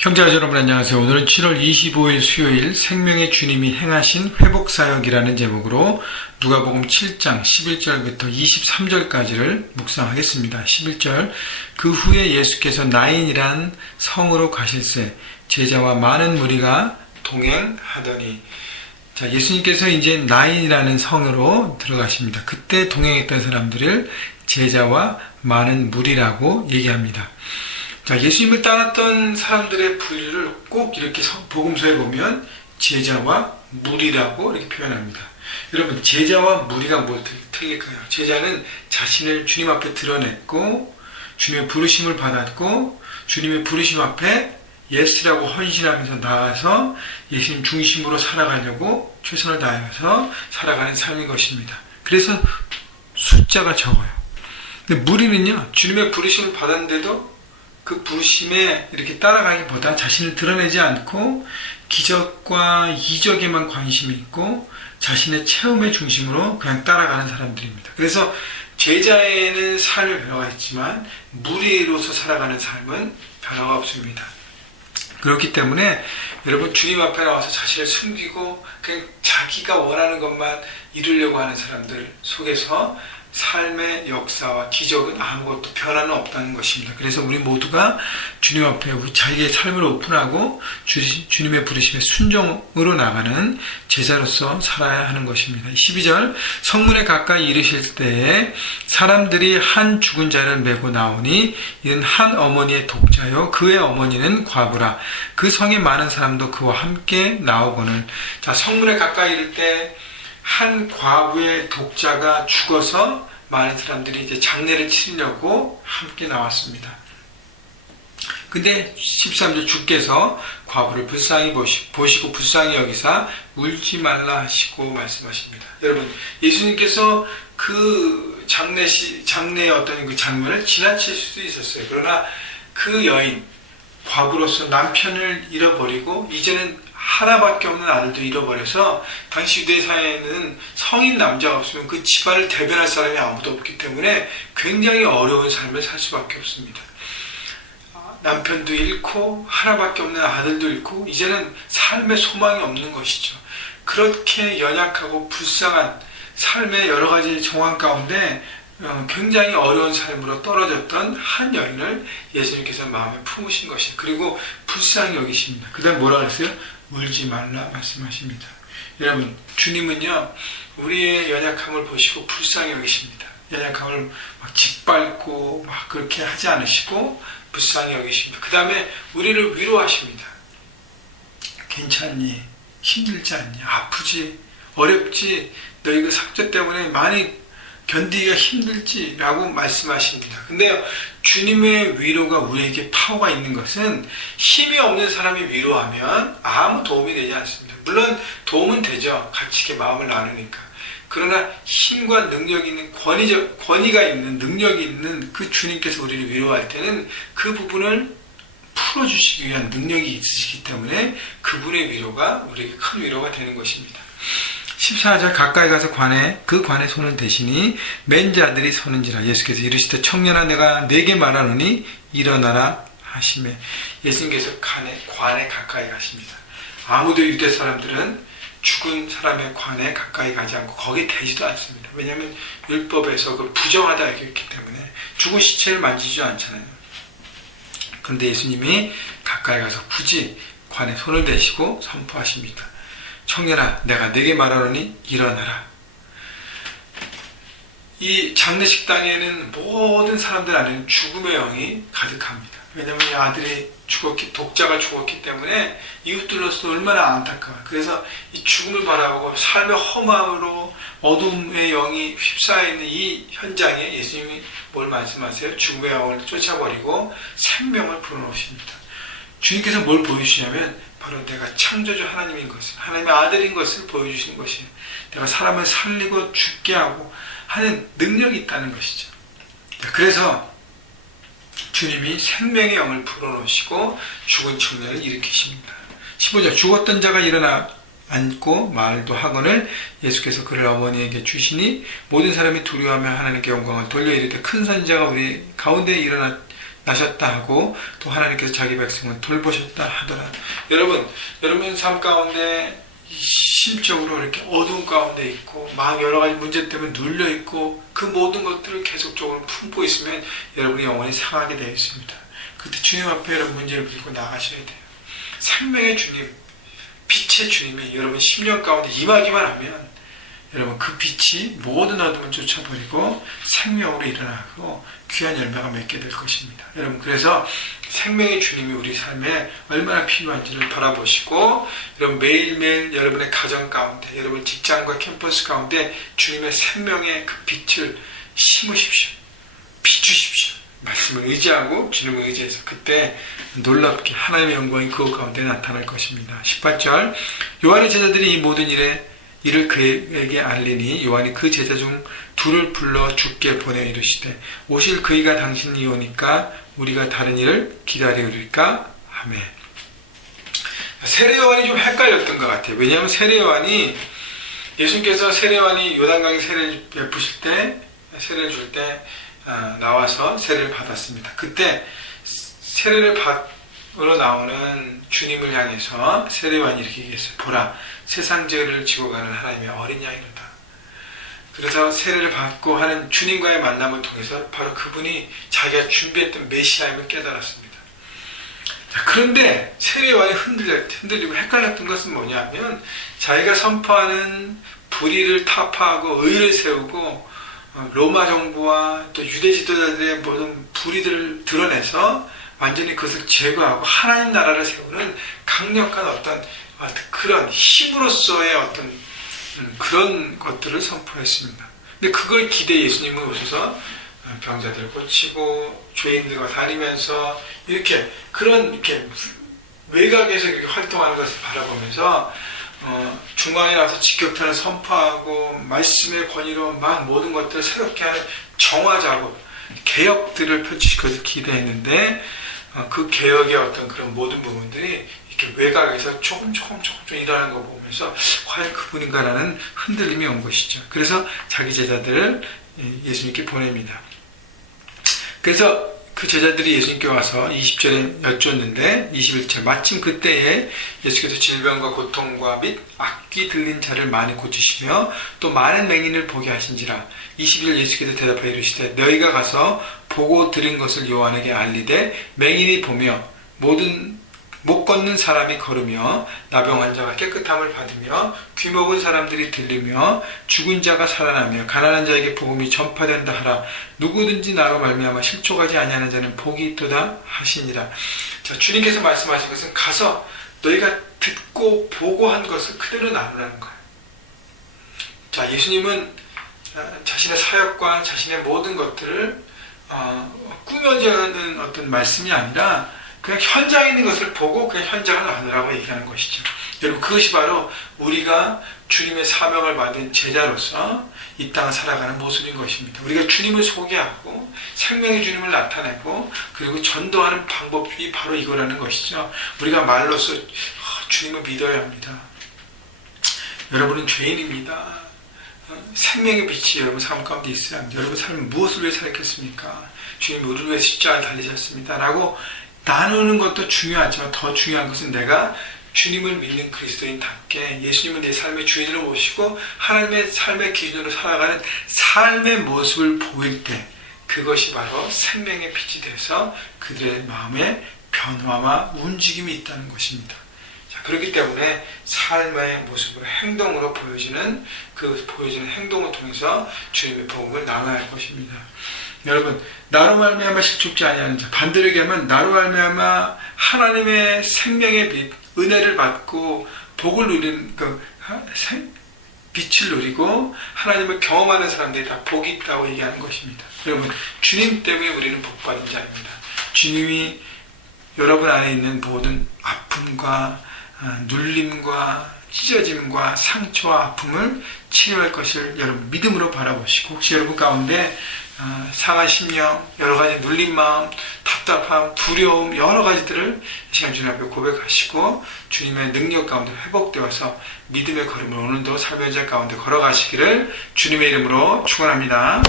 형제자 여러분 안녕하세요. 오늘은 7월 25일 수요일 생명의 주님이 행하신 회복사역이라는 제목으로 누가복음 7장 11절부터 23절까지를 묵상하겠습니다. 11절 그 후에 예수께서 나인이란 성으로 가실새 제자와 많은 무리가 동행하더니 자, 예수님께서 이제 나인이라는 성으로 들어가십니다. 그때 동행했던 사람들을 제자와 많은 무리라고 얘기합니다. 자, 예수님을 따랐던 사람들의 분류를 꼭 이렇게 복음서에 보면 제자와 무리라고 이렇게 표현합니다. 여러분, 제자와 무리가 뭐 틀릴까요? 제자는 자신을 주님 앞에 드러냈고 주님의 부르심을 받았고 주님의 부르심 앞에 예스라고 헌신하면서 나아가서 예수님 중심으로 살아가려고 최선을 다해서 살아가는 삶인 것입니다. 그래서 숫자가 적어요. 근데 무리는요, 주님의 부르심을 받았는데도 그 부르심에 이렇게 따라가기보다 자신을 드러내지 않고 기적과 이적에만 관심이 있고 자신의 체험의 중심으로 그냥 따라가는 사람들입니다. 그래서 제자에는 삶의 변화가 있지만 무리로서 살아가는 삶은 변화가 없습니다. 그렇기 때문에 여러분, 주님 앞에 나와서 자신을 숨기고 그냥 자기가 원하는 것만 이루려고 하는 사람들 속에서 삶의 역사와 기적은 아무것도 변화는 없다는 것입니다. 그래서 우리 모두가 주님 앞에 자기의 삶을 오픈하고 주님의 부르심에 순종으로 나가는 제자로서 살아야 하는 것입니다. 12절 성문에 가까이 이르실 때에 사람들이 한 죽은 자를 메고 나오니 이는 한 어머니의 독자요 그의 어머니는 과부라. 그 성에 많은 사람도 그와 함께 나오거늘. 자, 성문에 가까이 이를 때 한 과부의 독자가 죽어서 많은 사람들이 이제 장례를 치르려고 함께 나왔습니다. 근데 13절 주께서 과부를 불쌍히 보시고 불쌍히 여기사 울지 말라 하시고 말씀하십니다. 여러분, 예수님께서 그 장례의 어떤 그 장면을 지나칠 수도 있었어요. 그러나 그 여인, 과부로서 남편을 잃어버리고 이제는 하나밖에 없는 아들도 잃어버려서 당시 유대 사회에는 성인 남자가 없으면 그 집안을 대변할 사람이 아무도 없기 때문에 굉장히 어려운 삶을 살 수밖에 없습니다. 남편도 잃고 하나밖에 없는 아들도 잃고 이제는 삶의 소망이 없는 것이죠. 그렇게 연약하고 불쌍한 삶의 여러 가지 정황 가운데 굉장히 어려운 삶으로 떨어졌던 한 여인을 예수님께서 마음에 품으신 것이에요. 그리고 불쌍히 여기십니다. 그 다음 뭐라 그랬어요? 울지 말라 말씀하십니다. 여러분, 주님은요, 우리의 연약함을 보시고 불쌍히 여기십니다. 연약함을 막 짓밟고 막 그렇게 하지 않으시고 불쌍히 여기십니다. 그 다음에 우리를 위로하십니다. 괜찮니? 힘들지 않니? 아프지? 어렵지? 너희 그 삭제 때문에 많이 견디기가 힘들지? 라고 말씀하십니다. 근데 주님의 위로가 우리에게 파워가 있는 것은 힘이 없는 사람이 위로하면 아무 도움이 되지 않습니다. 물론 도움은 되죠. 같이 이렇게 마음을 나누니까. 그러나 힘과 능력이 있는 권위가 있는 능력이 있는 그 주님께서 우리를 위로할 때는 그 부분을 풀어주시기 위한 능력이 있으시기 때문에 그분의 위로가 우리에게 큰 위로가 되는 것입니다. 14절 가까이 가서 그 관에 손을 대시니 맨 자들이 서는지라. 예수께서 이르시되 청년아 내가 네게 말하노니 일어나라 하시매. 예수님께서 관에 가까이 가십니다. 아무도 유대 사람들은 죽은 사람의 관에 가까이 가지 않고 거기 대지도 않습니다. 왜냐하면 율법에서 그 부정하다 했기 때문에 죽은 시체를 만지지 않잖아요. 그런데 예수님이 가까이 가서 굳이 관에 손을 대시고 선포하십니다. 청년아 내가 네게 말하노니 일어나라. 이 장례식당에는 모든 사람들 안에는 죽음의 영이 가득합니다. 왜냐하면 이 아들이 독자가 죽었기 때문에 이웃들로서도 얼마나 안타까워요. 그래서 이 죽음을 바라보고 삶의 험함으로 어둠의 영이 휩싸여 있는 이 현장에 예수님이 뭘 말씀하세요? 죽음의 영을 쫓아버리고 생명을 불어넣으십니다. 주님께서 뭘 보여주시냐면 바로 내가 창조주 하나님인 것을, 하나님의 아들인 것을 보여주신 것이에요. 내가 사람을 살리고 죽게 하고 하는 능력이 있다는 것이죠. 그래서 주님이 생명의 영을 불어넣으시고 죽은 청년을 일으키십니다. 15절 죽었던 자가 일어나 앉고 말도 하거늘 예수께서 그를 어머니에게 주시니 모든 사람이 두려워하며 하나님께 영광을 돌려 이르되 큰 선지자가 우리 가운데 일어나 나셨다 하고 또 하나님께서 자기 백성을 돌보셨다 하더라. 여러분 삶 가운데 심적으로 이렇게 어두운 가운데 있고 막 여러 가지 문제 때문에 눌려 있고 그 모든 것들을 계속적으로 품고 있으면 여러분의 영혼이 상하게 되어 있습니다. 그때 주님 앞에 여러분 문제를 들고 나가셔야 돼요. 생명의 주님, 빛의 주님이 여러분 심령 가운데 임하기만 하면 여러분 그 빛이 모든 어둠을 쫓아버리고 생명으로 일어나고 귀한 열매가 맺게 될 것입니다. 여러분 그래서 생명의 주님이 우리 삶에 얼마나 필요한지를 바라보시고 여러분 매일매일 여러분의 가정 가운데 여러분 직장과 캠퍼스 가운데 주님의 생명의 그 빛을 심으십시오. 비추십시오. 말씀을 의지하고 주님을 의지해서 그때 놀랍게 하나님의 영광이 그 가운데 나타날 것입니다. 18절 요한의 제자들이 이 모든 이를 그에게 알리니 요한이 그 제자 중 둘을 불러 주께 보내 이르시되 오실 그이가 당신이 오니까 우리가 다른 일을 기다리리까 하매. 세례 요한이 좀 헷갈렸던 것 같아요. 왜냐하면 세례 요한이 예수님께서 세례 요한이 요단강에 세례를 베푸실 때 세례를 줄 때 나와서 세례를 받았습니다. 그때 세례를 받으러 나오는 주님을 향해서 세례 요한이 이렇게 얘기했어요. 보라, 세상 죄를 지고 가는 하나님의 어린 양이로다. 그래서 세례를 받고 하는 주님과의 만남을 통해서 바로 그분이 자기가 준비했던 메시아임을 깨달았습니다. 자, 그런데 세례 요한이 흔들리고 헷갈렸던 것은 뭐냐면 자기가 선포하는 불의를 타파하고 의를 세우고 로마 정부와 또 유대 지도자들의 모든 불의들을 드러내서 완전히 그것을 제거하고 하나님 나라를 세우는 강력한 어떤 그런 힘으로서의 어떤 그런 것들을 선포했습니다. 근데 그걸 기대해 예수님은 오셔서 병자들 고치고 죄인들과 다니면서 이렇게 외곽에서 이렇게 활동하는 것을 바라보면서 중앙에 나와서 직격탄을 선포하고 말씀의 권위로 막 모든 것들을 새롭게 하는 정화 작업, 개혁들을 펼치실 것을 기대했는데 그 개혁의 어떤 그런 모든 부분들이 이렇게 외곽에서 조금 일어나는 거 보면서 과연 그분인가라는 흔들림이 온 것이죠. 그래서 자기 제자들을 예수님께 보냅니다. 그래서 그 제자들이 예수님께 와서 20절에 여쭈었는데 21절 마침 그때에 예수께서 질병과 고통과 및 악귀 들린 자를 많이 고치시며 또 많은 맹인을 보게 하신지라. 22절 예수께서 대답하여 이르시되 너희가 가서 보고 들은 것을 요한에게 알리되 맹인이 보며 못 걷는 사람이 걸으며 나병 환자가 깨끗함을 받으며 귀 먹은 사람들이 들리며 죽은 자가 살아나며 가난한 자에게 복음이 전파된다 하라. 누구든지 나로 말미암아 실족하지 아니하는 자는 복이 있도다 하시니라. 자, 주님께서 말씀하신 것은 가서 너희가 듣고 보고 한 것을 그대로 나누라는 거예요. 자, 예수님은 자신의 사역과 자신의 모든 것들을 꾸며지는 어떤 말씀이 아니라 그냥 현장에 있는 것을 보고 그냥 현장을 나누라고 얘기하는 것이죠. 여러분 그것이 바로 우리가 주님의 사명을 받은 제자로서 이 땅을 살아가는 모습인 것입니다. 우리가 주님을 소개하고 생명의 주님을 나타내고 그리고 전도하는 방법이 바로 이거라는 것이죠. 우리가 말로써 주님을 믿어야 합니다. 여러분은 죄인입니다. 생명의 빛이 여러분 삶 가운데 있어야 합니다. 여러분 삶은 무엇을 위해 살겠습니까? 주님이 우리를 위해 십자가를 달리셨습니다. 라고 나누는 것도 중요하지만 더 중요한 것은 내가 주님을 믿는 그리스도인답게 예수님은 내 삶의 주인으로 모시고 하나님의 삶의 기준으로 살아가는 삶의 모습을 보일 때 그것이 바로 생명의 빛이 돼서 그들의 마음에 변화와 움직임이 있다는 것입니다. 자, 그렇기 때문에 삶의 모습을 행동으로 보여지는 행동을 통해서 주님의 복음을 나눠야 할 것입니다. 여러분 나로 말미암아 실족지 아니하는 자 반대로 얘기하면 나로 말미암아 하나님의 생명의 빛 은혜를 받고 복을 누리는 빛을 누리고 하나님을 경험하는 사람들이 다 복이 있다고 얘기하는 것입니다. 여러분 주님 때문에 우리는 복받은 자입니다. 주님이 여러분 안에 있는 모든 아픔과 눌림과 찢어짐과 상처와 아픔을 치료할 것을 여러분 믿음으로 바라보시고 혹시 여러분 가운데 상한 심령, 여러 가지 눌린 마음, 답답함, 두려움 여러 가지들을 이 시간 주님 앞에 고백하시고 주님의 능력 가운데 회복되어서 믿음의 걸음을 오늘도 삶의 자 가운데 걸어가시기를 주님의 이름으로 축원합니다.